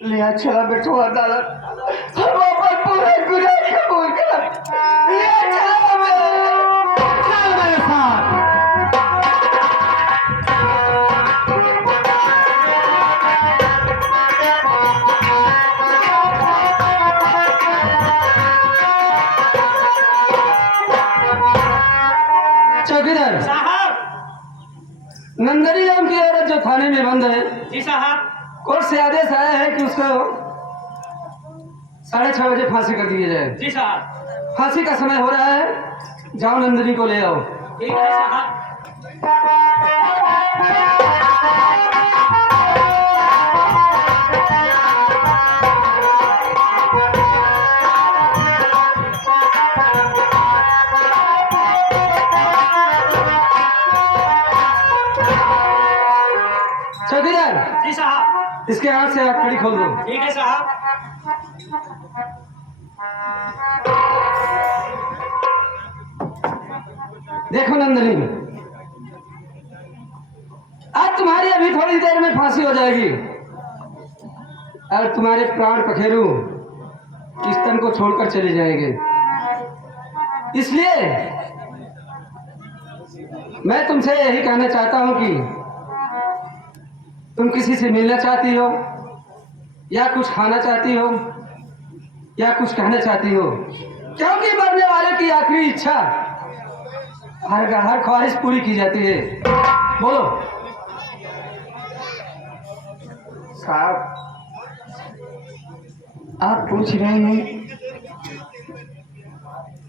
लिया चला बेटो अदालत हम अपन पूरे गुनाह कबूल कर लिया चला चल मेरे साथ। चौकीदार साहब। नंदनी नाम की औरत जो थाने में बंद है, जी साहब। कोर्ट से आदेश आया है कि उसको 6:30 बजे फांसी कर दी जाए। जी साहब। फांसी का समय हो रहा है, जाओ नंदनी को ले आओ। ठीक है साहब। चौकीदार जी साहब। इसके हाथ से हाथ कड़ी खोल दो। ठीक है साहब। देखो नंदनी, आज तुम्हारी अभी थोड़ी देर में फांसी हो जाएगी और तुम्हारे प्राण पखेरु इस तन को छोड़कर चले जाएंगे। इसलिए मैं तुमसे यही कहना चाहता हूं कि तुम किसी से मिलना चाहती हो या कुछ खाना चाहती हो या कुछ कहना चाहती हो, क्योंकि मरने वाले की आखिरी इच्छा हर ख्वाहिश पूरी की जाती है। बोलो। साहब आप पूछ रहे हैं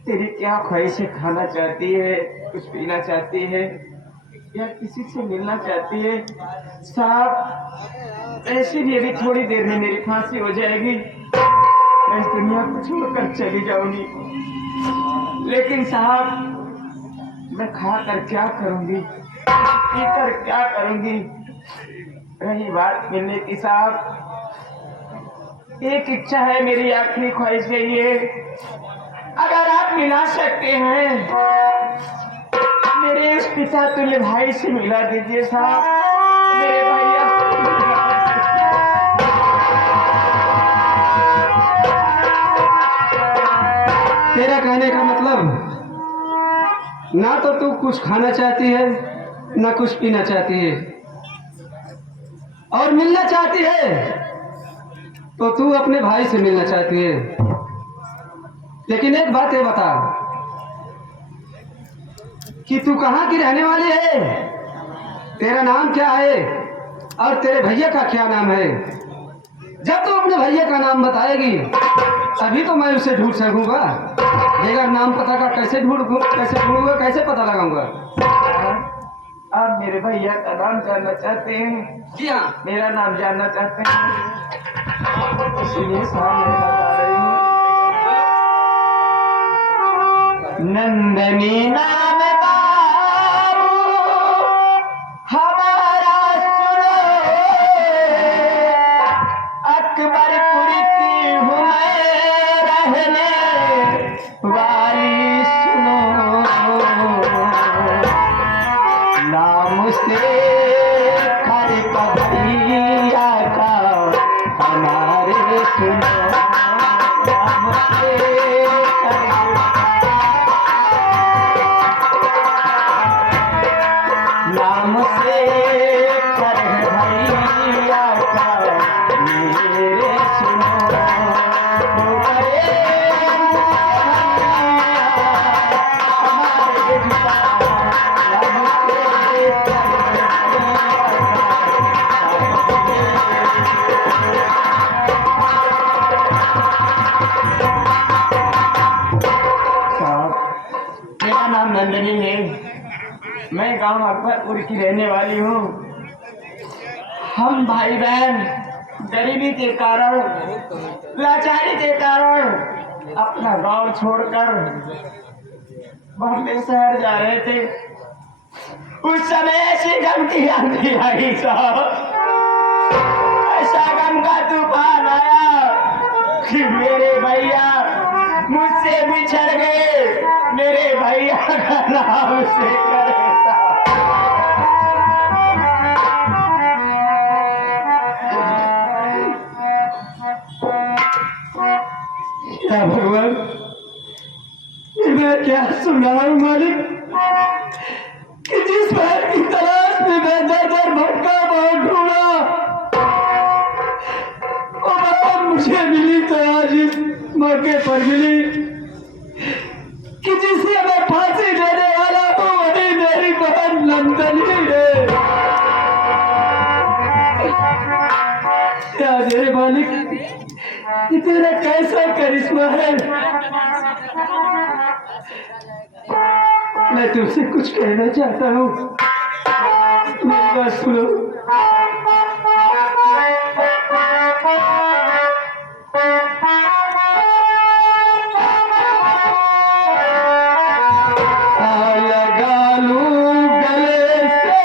तेरी क्या ख्वाहिशें, खाना चाहती है, कुछ पीना चाहती है या किसी से मिलना चाहती है? साहब ऐसे भी अभी थोड़ी देर में मेरी फांसी हो जाएगी, मैं इस दुनिया को छोड़कर चली जाऊंगी। लेकिन साहब मैं खाकर क्या करूंगी, पीकर क्या करूंगी? रही बात मिलने की साहब, एक इच्छा है मेरी, आखिरी ख्वाहिश यही है, अगर आप मिला सकते हैं मेरे इस पिता तुल्य भाई से मिला दीजिए साहब, मेरे भैया तेरा कहने का मतलब ना तो तू कुछ खाना चाहती है ना कुछ पीना चाहती है, और मिलना चाहती है तो तू अपने भाई से मिलना चाहती है। लेकिन एक बात ये बता कि तू कहाँ की रहने वाली है, तेरा नाम क्या है और तेरे भैया का क्या नाम है? जब तू अपने भैया का नाम बताएगी तभी तो मैं उसे ढूंढ सकूंगा, बगैर नाम पता का कैसे ढूंढूंगा, कैसे पता लगाऊंगा? आप मेरे भैया का नाम जानना चाहते हैं? जी हाँ। मेरा नाम जानना चाहते हैं, इसलिए साहब मैं बता रही हूँ। नंदनी नाम बाबू हमारा सुनो, अकबरपुर की हूँ मैं रहने वाली, सुनो नाम से खर भैया का हमारे, सुनो नाम से नाम से कर भैया का मेरे, सुनो हमारे पिता नाम से कर साहब मेरा नाम नंदनी है, मैं गांव अकबरपुर की रहने वाली हूँ। हम भाई बहन गरीबी के कारण, लाचारी के कारण अपना गांव छोड़कर बॉम्बे शहर जा रहे थे। उस समय ऐसी गम की आंधी आई साहब, ऐसा गम का तूफान आया कि मेरे भैया मुझसे बिछड़ गए, मेरे भैया का नाम से करे क्या भगवान, मैं क्या सुनाऊं मालिक कि जिस बहन की तलाश में मैं दर दर भटका बहुत ढूंढा, वो बहन मुझे मिली तो आज इस मौके पर मिली कि जिसे मैं फांसी देने वाला हूँ वही मेरी बहन नंदनी है। क्या मेरे मालिक, ये तेरा कैसा करिश्मा है। मैं तुमसे कुछ कहना चाहता हूँ, मेरी बात सुनो। लगा लूं गले से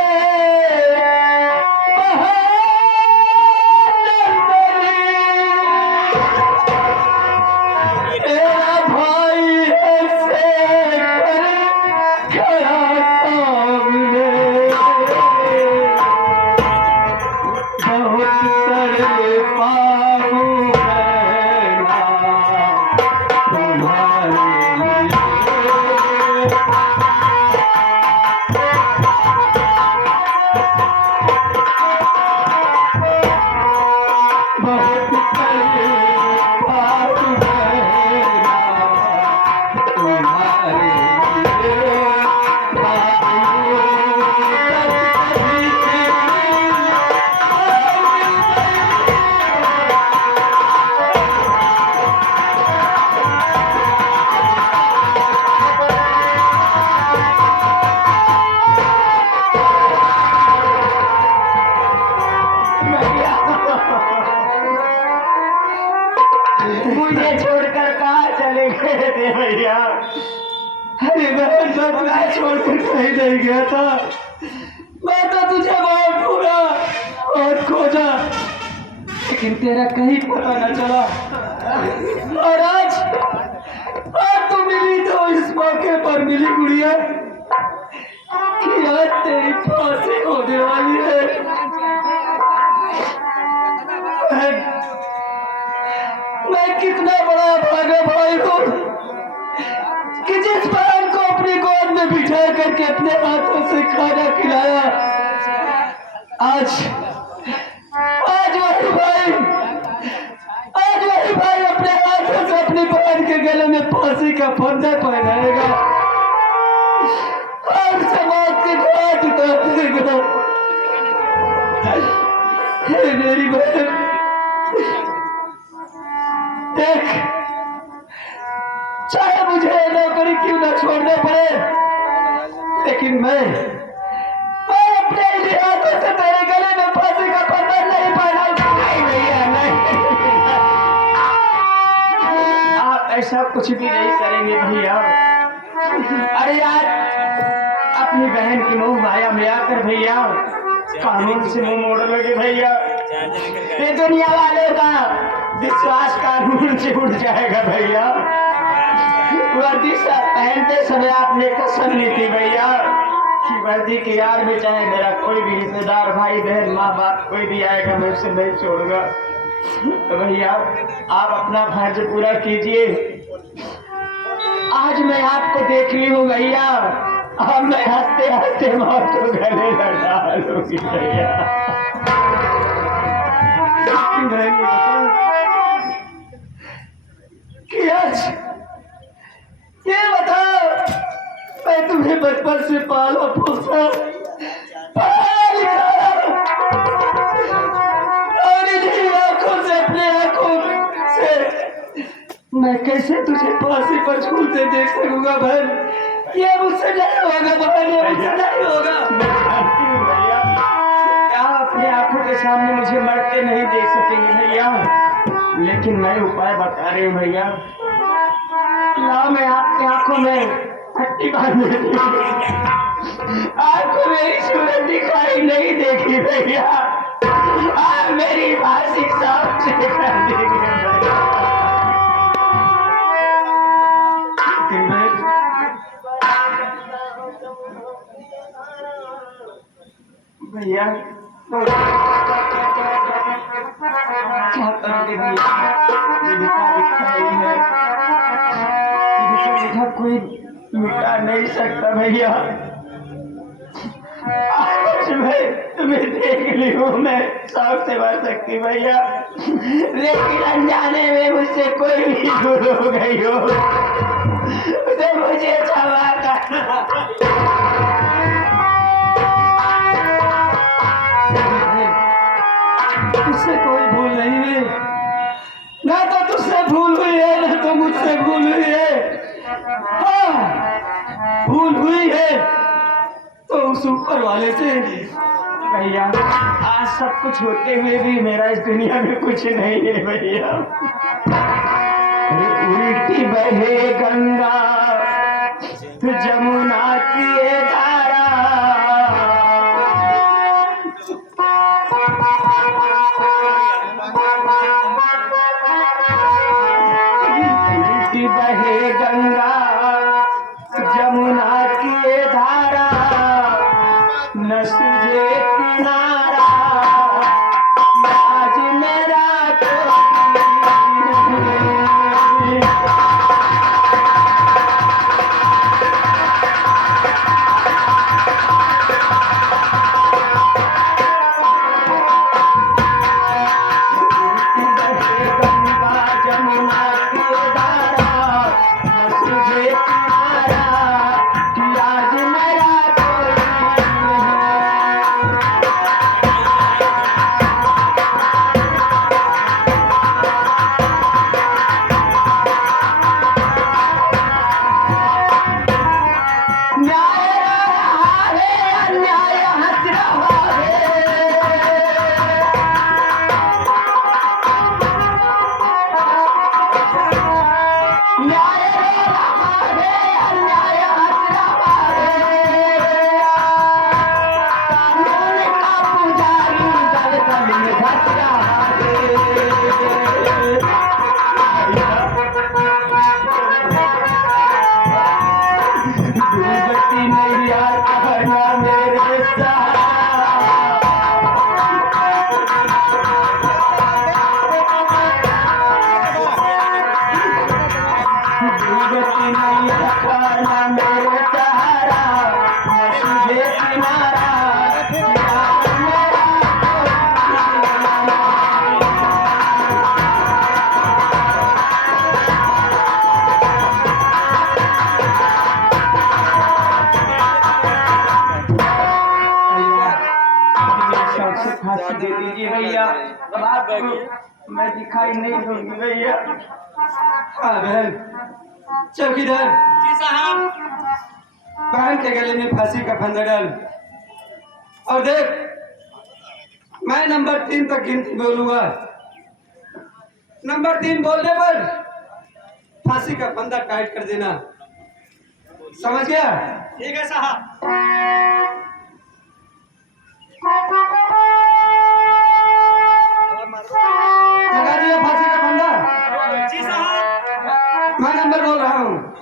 तेरा भाई ऐसे खड़ा सामने, बहुत तड़े पाऊं मैं तुम्हारे लिए। बहुत तड़े पाऊं मैं तुम्हारे लिए। बाबू मुझे छोड़कर कहाँ चले गए थे भैया? अरे मैं तुम्हें छोड़कर कहीं नहीं गया था, मैं तो तुझे बहुत ढूंढा और खोजा, लेकिन तेरा कहीं पता न चला। और आज तू मिली तो इस मौके पर मिली गुड़िया कि आज तेरी फांसी होने वाली है। मैं कितना बड़ा भागा भाई हूँ कि जिस बहन को अपनी गोद में बिठा करके अपने हाथों से खाना खिलाया, आज वही भाई अपने हाथों से अपनी बहन के गले में फांसी का फंदा पहनाएगा और उसे मौत की घाट उतार देगा। हे मेरी बहन, देख, चाहे मुझे नौकरी क्यों न छोड़ना पड़े, लेकिन मैं अपने ही हाथों से तेरे गले में फांसी का फंदा नहीं पहनाऊंगा। नहीं भैया, नहीं। आप ऐसा कुछ भी नहीं करेंगे भैया। अरे यार, अपनी बहन की मोह माया में आकर भैया कानून से मुंह मोड़ लगे भैया। ये दुनिया वालों का विश्वास कानून से उठ जाएगा भैया। वर्दी पहनते समय आपने कसम ली थी भैया कि वर्दी के यार में चाहे मेरा कोई भी रिश्तेदार, भाई बहन, माँ बाप कोई भी आएगा मैं उसे नहीं छोड़ूंगा। तो भैया आप अपना फर्ज पूरा कीजिए। आज मैं आपको देख रही हूँ भैया, अब मैं हंसते हंसते मौत को गले लगा लूंगी भैया। कि आज ये बताओ, मैं तुम्हें बचपन से पाला पोसा पढ़ा लिखा और इन्हीं आंखों से, अपने आंखों से मैं कैसे तुझे फांसी पर झूलते देख सकूंगा बहन? ये मुझसे नहीं होगा बहन, ये मुझसे नहीं होगा। मैं जानती हूँ भैया, आप अपने आंखों के सामने मुझे मरते नहीं देख सकेंगे भैया, लेकिन मैं उपाय बता रही हूँ भैया। लाओ, मैं आपकी आंखों में हट्टी बांध देती हूँ। आपको मेरी सूरत दिखाई नहीं देगी भैया, आप मेरी फांसी साफ से कर देंगे भैया। क्या करोगे के भी ये लिखा ही है। लिखा कोई मिटा नहीं सकता भैया। आज मैं तुम्हें देख ली हूँ, मैं शौक से मर सकती भैया, लेकिन अनजाने में मुझसे कोई भी दूर हो गई हो तो मुझे क्षमा करना। तुझसे कोई भूल नहीं है, ना तो तुझसे भूल हुई है ना तो मुझसे भूल हुई है। हाँ, भूल हुई है तो उस ऊपर वाले से। भैया आज सब कुछ होते हुए भी मेरा इस दुनिया में कुछ नहीं है भैया। उल्टी बहे गंगा जमुना की ये धारा, उल्टी बहे गंगा जमुना की ये धारा, न सूझे किनारा आज मेरा फांसी दे दीजिए भैया। अब आपको मैं दिखाई नहीं दूंगी भैया। हाँ बहन, चौकीदार जी साहब। बहन के गले में फांसी का फंदा डाल और देख, मैं नंबर 3 तक गिनती बोलूंगा। नंबर 3 बोलने पर फांसी का फंदा टाइट कर देना, समझ गया? ठीक है साहब। लगा दिया फांसी का फंदा? जी साहब। मैं नंबर बोल रहा हूँ।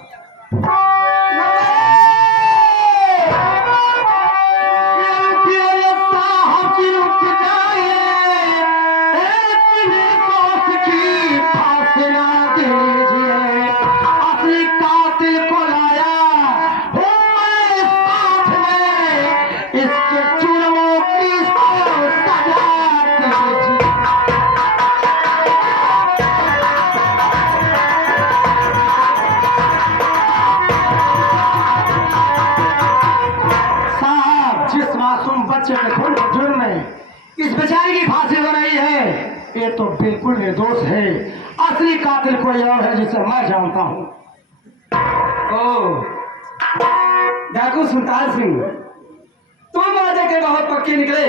जुर्म में इस बेचारी की फांसी हो रही है, ये तो बिल्कुल निर्दोष है। असली कातिल कोई और है जिसे मैं जानता हूँ। ओ, डाकू सुल्तान सिंह, तुम वादे के बहुत पक्के निकले।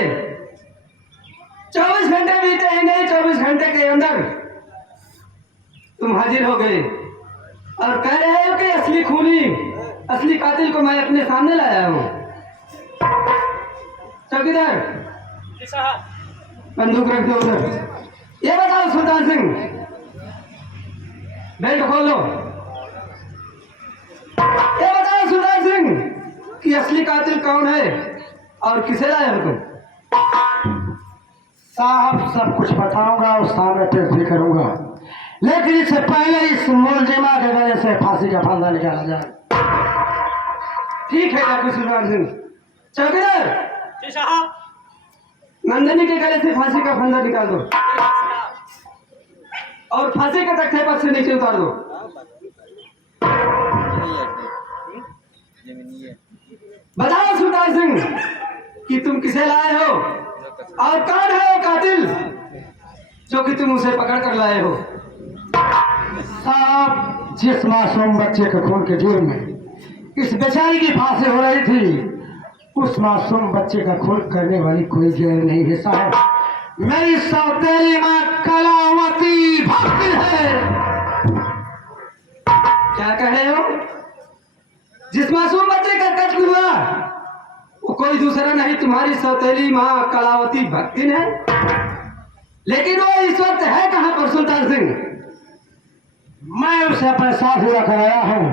24 घंटे बीते ही नहीं, 24 घंटे के अंदर तुम हाजिर हो गए और कह रहे हो कि असली खूनी, असली कातिल को मैं अपने सामने लाया हूँ। चौकीदार, जी साहब। बंदूक रख दो उधर। ये बताओ सुल्तान सिंह, बेल्ट खोलो। ये बताओ सुल्तान सिंह कि असली कातिल कौन है और किसे लाया हो तुम? साहब सब कुछ बताऊंगा, उस सामने पेश भी करूंगा, लेकिन इससे पहले इस मुलजिमा के वजह से फांसी का फंदा निकाला जाए। ठीक है डॉक्टर सुल्तान सिंह। चौकीदार, जी साहब। नंदनी के गले से फांसी का फंदा निकाल दो और फांसी के तख्ते पर से नीचे उतार दो। बताओ सुल्तान सिंह कि तुम किसे लाए हो और कौन है वो कातिल जो कि तुम उसे पकड़ कर लाए हो। साहब, जिस मासूम बच्चे के खून के जुर्म में इस बेचारी की फांसी हो रही थी, उस मासूम बच्चे का खून करने वाली कोई गैर नहीं है साहब। मेरी सौतेली माँ कलावती भक्ति है। क्या कहे हो? जिस मासूम बच्चे का कत्ल हुआ वो कोई दूसरा नहीं, तुम्हारी सौतेली माँ कलावती भक्तिन है। लेकिन वो इस वक्त है कहाँ पर सुल्तान सिंह? मैं उसे अपने साथ हुआ कराया हूँ,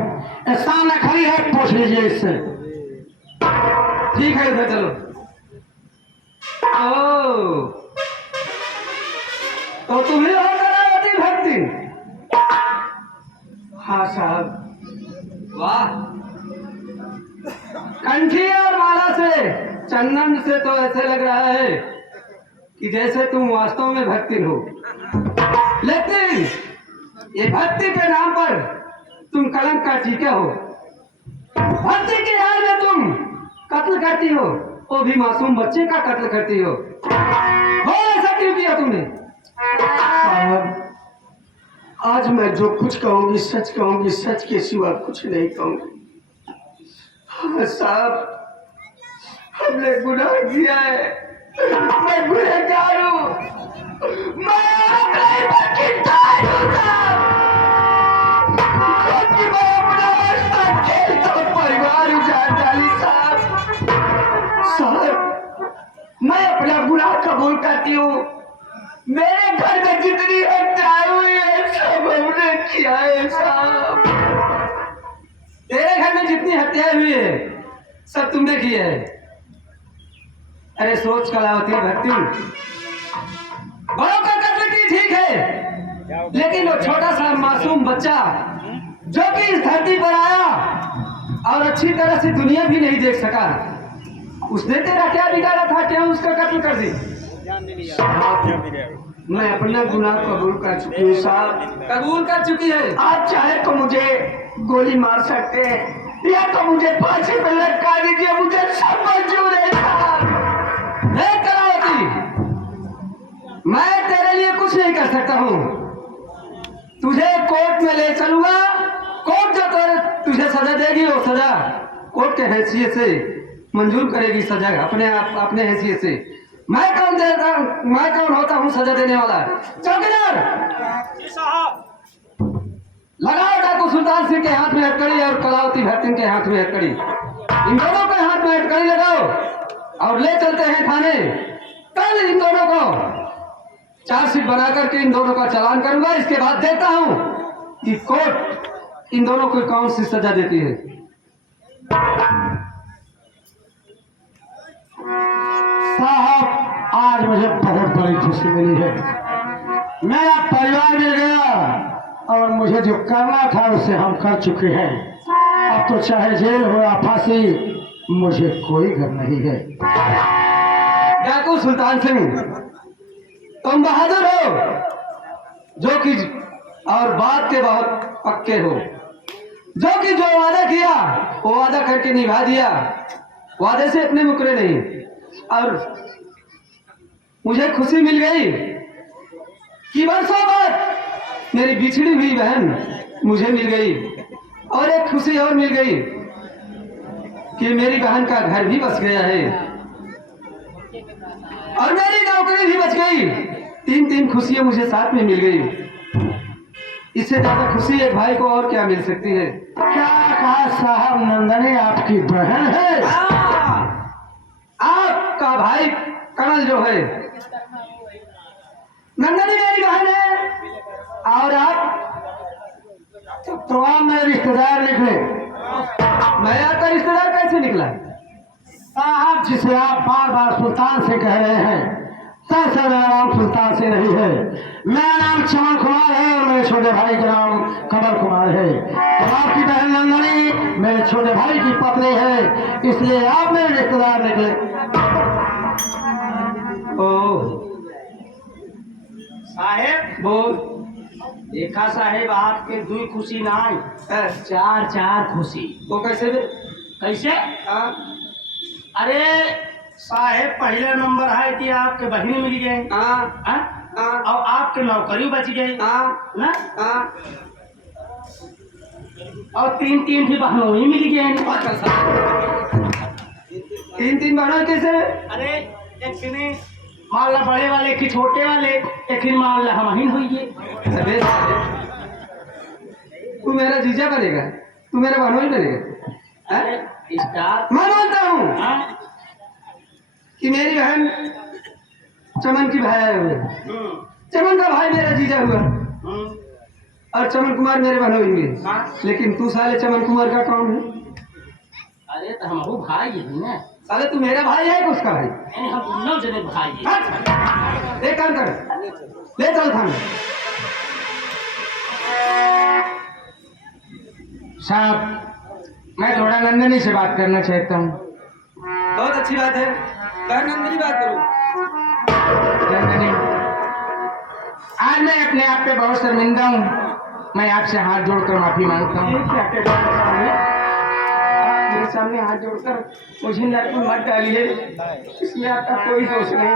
इस सामने खड़ी है, पूछ लीजिए इससे। ठीक है, इधर चलो। ओ, तो तुम्हें हो कलावती भक्ति? हाँ साहब, वाह। कंठी और माला से, चंदन से तो ऐसे लग रहा है कि जैसे तुम वास्तव में भक्ति हो, लेकिन ये भक्ति के नाम पर तुम कलंक का टीका हो। भक्ति के हाल में तुम कत्ल करती हो, वो भी मासूम बच्चे का कत्ल करती हो। ऐसा क्यों किया तुमने? साहब, आज मैं जो कुछ कहूंगी सच कहूंगी, सच के सिवा कुछ नहीं कहूंगी। हाँ साहब, हमने गुनाह किया है, मैं गुनहगार हूँ, मैं अपने बदकिरदार हूँ साहब। क्योंकि मैं अपना रास्ता खेलता परिवार उजाड़ डाली साहब। साहब, मैं अपना गुनाह कबूल करती हूँ। मेरे घर में जितनी हत्याएं हुई है सब हमने किया है साहब। तेरे घर में जितनी हत्याएं हुई है सब तुमने की है। अरे सोच कलावती भक्ति, बड़ों का कत्ल की ठीक है, लेकिन वो छोटा सा मासूम बच्चा जो कि इस धरती पर आया और अच्छी तरह से दुनिया भी नहीं देख सका, उसने तेरा क्या बिगाड़ा था, क्या उसका कत्ल कर दी? मैं अपना गुनाह कबूल कर चुकी हूँ साहब। कबूल कर चुकी है। आप चाहे तो मुझे गोली मार सकते हैं या तो मुझे फांसी पे लटका दीजिए, मुझे सब मंजूर है साहब। नहीं कलावती, मैं तेरे लिए कुछ नहीं कर सकता हूँ। तुझे कोर्ट में ले चलूंगा, कोर्ट जो तुझे सजा देगी वो सजा कोर्ट के हैसियत से मंजूर करेगी सजा अपने हैसियत से। मैं कौन होता हूँ सजा देने वाला? चौकीदार, जी साहब। लगाओ डाकू सुल्तान सिंह के हाथ में हथकड़ी और कलावती भक्तिन के हाथ में हथकड़ी। इन दोनों के हाथ में हथकड़ी लगाओ और ले चलते हैं थाने। कल इन दोनों को चार्जशीट बना करके इन दोनों का चालान करूंगा। इसके बाद देखता हूं कि कोर्ट इन दोनों को कौन सी सजा देती है। साहब, आज मुझे बहुत बड़ी खुशी मिली है। मेरा परिवार मिल गया और मुझे जो करना था उसे हम कर चुके हैं। अब तो चाहे जेल हो या फांसी, मुझे कोई गम नहीं है। डाकू सुल्तान सिंह, तुम बहादुर हो जो कि और बात के बहुत पक्के हो, जो वादा किया वो वादा करके निभा दिया, वादे से अपने मुकरे नहीं। और मुझे खुशी मिल गई कि वर्षों बाद मेरी बिछड़ी हुई बहन मुझे मिल गई, और एक खुशी और मिल गई कि मेरी बहन का घर भी बस गया है और मेरी नौकरी भी बच गई। तीन खुशियां मुझे साथ में मिल गई। इससे ज्यादा खुशी एक भाई को और क्या मिल सकती है? क्या कहा साहब, नंदनी आपकी बहन है? आपका भाई कमल जो है, नंदनी मेरी बहन है। और आप तो आप मेरे रिश्तेदार निकले। मैं आपका रिश्तेदार कैसे निकला? साहब, जिसे आप बार बार सुल्तान से कह रहे हैं, तैसे मेरा नाम सुल्तान से नहीं है। मेरा नाम चमन कुमार है और मेरे छोटे भाई का नाम कमल कुमार है। तो आपकी बहन नंदनी मेरे छोटे भाई की पत्नी है, इसलिए आप मेरे रिश्तेदार निकले। ओ साहेब बोल। देखा साहेब आपके दुई खुशी ना आई, है, चार चार खुशी। वो कैसे बे? कैसे? हाँ अरे साहेब पहले नंबर है कि आपके बहन मिल गए, हाँ हाँ? हाँ और आपके नौकरी बच गई हाँ ना, हाँ। और तीन तीन भी बहनों ही मिल गए। तीन तीन बहनों कैसे? अरे एक किने मान ला बड़े वाले की छोटे वाले, एक ही मान ला हम ही हुई है। अबे तू मेरा जीजा बनेगा, तू मेरा बहनोई बनेगा? हैं? अरे स्टार मैं मानता हूँ हाँ? कि मेरी बहन चमन की भाई हुए, चमन का भाई मेरा जीजा हुआ और चमन कुमार मेरे बहनोई हुए। हाँ? लेकिन तू साले चमन कुमार का कौन है? अरे तो हम भाई है ना, साले तू मेरा भाई है कि उसका भाई? यानी हम दोनों जने भाई है। हट! ले काम कर, ले चल थाने। साहब मैं थोड़ा नंदनी से बात करना चाहता हूँ। बहुत अच्छी बात है, मैं नंदनी बात करूँ। नंदनी, आज मैं अपने आप पे बहुत शर्मिंदा हूँ। मैं आपसे हाथ जोड़कर माफी मांगता हूँ। मेरे सामने हाथ जोड़कर मुझे नरक में मत डालिए, इसमें आपका कोई दोष नहीं।